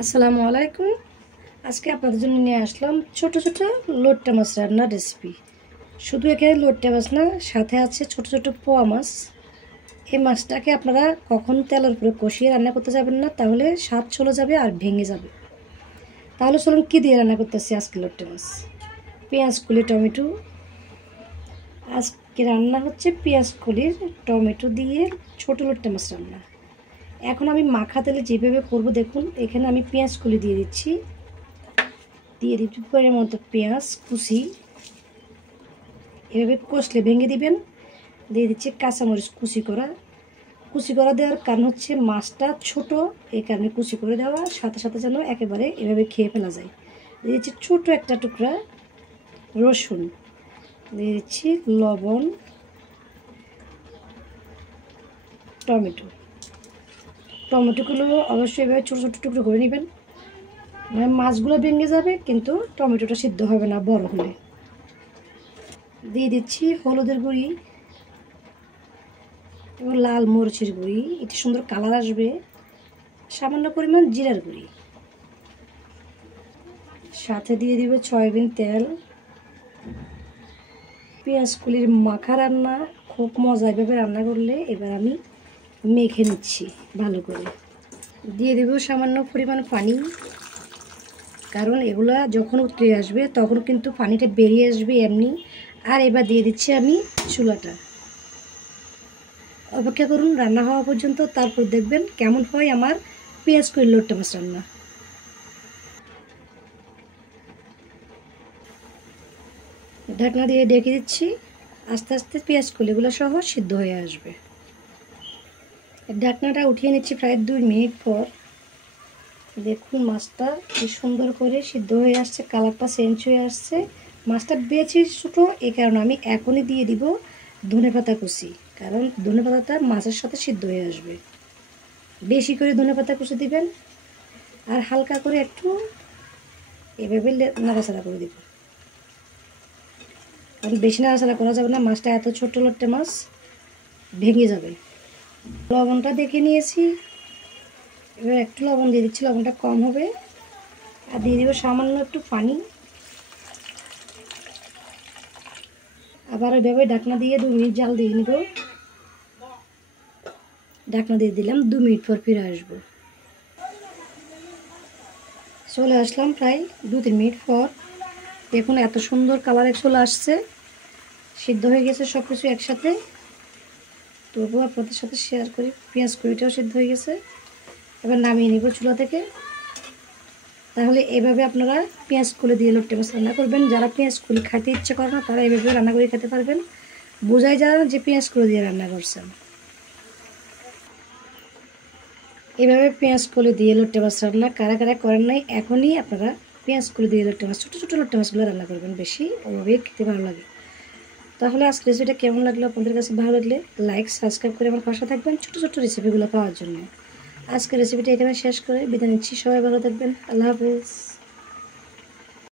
আসসালামু আলাইকুম। আজকে আপনাদের জন্য নিয়ে আসলাম ছোট ছোট লোট্টা মাছ রান্নার রেসিপি। শুধু এখানে লোট্টা মাছ না, সাথে আছে ছোট ছোট পোয়া মাছ। এই মাছটাকে আপনারা কখন তেলের উপরে কষিয়ে রান্না করতে যাবেন না, তাহলে স্বাদ চলে যাবে আর ভেঙে যাবে। তাহলে চলুন কী দিয়ে রান্না করতেছি আজকে লোট্টা মাছ। পেঁয়াজ কুলি টমেটো, আজকে রান্না হচ্ছে পেঁয়াজ কুলির টমেটো দিয়ে ছোট লোট্টা মাছ রান্না। এখন আমি মাখা তেলে যেভাবে করবো দেখুন, এখানে আমি পেঁয়াজ কুলি দিয়ে দিচ্ছি, দিয়ে দিচ্ছি পরিমাণ মতো পেঁয়াজ কুচি, এভাবে কষলে ভেঙে দিবেন। দিয়ে দিচ্ছি কাঁচামরিচ কুচি করা দেওয়ার কারণ হচ্ছে মাছটা ছোট, এই কারণে কুচি করে দেওয়া, সাথে সাথে যেন একেবারে এভাবে খেয়ে ফেলা যায়। দিয়ে দিচ্ছি ছোটো একটা টুকরা রসুন, দিয়ে দিচ্ছি লবণ, টমেটোগুলো অবশ্যই এভাবে ছোটো ছোটো টুকরো করে নেবেন, মানে মাছগুলো ভেঙে যাবে কিন্তু টমেটোটা সিদ্ধ হবে না বড় হলে। দিয়ে দিচ্ছি হলুদের গুঁড়ি এবং লাল মরিচের গুঁড়ি, এটা সুন্দর কালার আসবে। সামান্য পরিমাণ জিরার গুঁড়ি, সাথে দিয়ে দিব সয়াবিন তেল। পেঁয়াজ কুলির মাখা রান্না খুব মজা, এভাবে রান্না করলে। এবার আমি মেখে নিচ্ছি ভালো করে। দিয়ে দেব সামান্য পরিমাণ পানি, কারণ এগুলা যখন উতরে আসবে তখন কিন্তু পানিটা বেরিয়ে আসবে এমনি। আর এবার দিয়ে দিচ্ছি আমি চুলাটা। অপেক্ষা করুন রান্না হওয়া পর্যন্ত, তারপর দেখবেন কেমন হয় আমার পেঁয়াজ কুলির লোট্টা মাছ রান্না। ঢাকনা দিয়ে ডেকে দিচ্ছি, আস্তে আস্তে পেঁয়াজ কুলিগুলো সহ সিদ্ধ হয়ে আসবে। ঢাকনাটা উঠিয়ে নিচ্ছি প্রায় 2 মিনিট পর। দেখুন মাছটা কি সুন্দর করে সিদ্ধ হয়ে আসছে, কালারটা চেঞ্জ হয়ে আসছে। মাছটা বেশি ছোটো, এই কারণে আমি এখনই দিয়ে দিব ধনেপাতা কুচি, কারণ ধনেপাতাটা মাছের সাথে সিদ্ধ হয়ে আসবে। বেশি করে ধনেপাতা কুচি দিবেন, আর হালকা করে একটু এভাবে নাড়াচাড়া করে দিব, কারণ বেশি নাড়াচাড়া করা যাবে না, মাছটা এত ছোটো লোট্টা মাছ ভেঙে যাবে। লবণটা দেখে নিয়েছি, এবার একটু লবণ দিয়ে দিচ্ছি, লবণটা কম হবে। আর দিয়ে দিব সামান্য একটু পানি। আবার ওইভাবে ঢাকনা দিয়ে 2 মিনিট জাল দিয়ে নেব। ঢাকনা দিয়ে দিলাম, 2 মিনিট পর ফিরে আসবো। চলে আসলাম প্রায় 2-3 মিনিট পর। দেখুন এত সুন্দর কালার চলে আসছে, সিদ্ধ হয়ে গেছে সব কিছু একসাথে। তবুও আপনাদের সাথে শেয়ার করি, পেঁয়াজ কুড়িটাও সিদ্ধ হয়ে গেছে। এবার নামিয়ে নিব চুলা থেকে। তাহলে এভাবে আপনারা পেঁয়াজ কুলি দিয়ে লোট্টা মাছ রান্না করবেন। যারা পেঁয়াজ কুলি খেতে ইচ্ছে করে না, তারা এভাবে রান্না করে খেতে পারবেন। বোঝাই যায় না যে পেঁয়াজ কুলি দিয়ে রান্না করছেন। এভাবে পেঁয়াজ কুলি দিয়ে লোট্টা মাছ রান্না কারা কারা করেন নাই, এখনই আপনারা পেঁয়াজ কুলি দিয়ে লোট্টা মাছ, ছোটো ছোটো লোট্টা মাছগুলো রান্না করবেন, বেশি ওভাবে খেতে ভালো লাগে। তাহলে আজকে রেসিপিটা কেমন লাগলো, আপনাদের কাছে ভালো লাগলে লাইক সাবস্ক্রাইব করে আমার পাশে থাকবেন ছোটো ছোটো রেসিপিগুলো পাওয়ার জন্য। আজকের রেসিপিটা এখানে শেষ করে বিদায় নিচ্ছি। সবাই ভালো থাকবেন। আল্লাহ হাফেজ।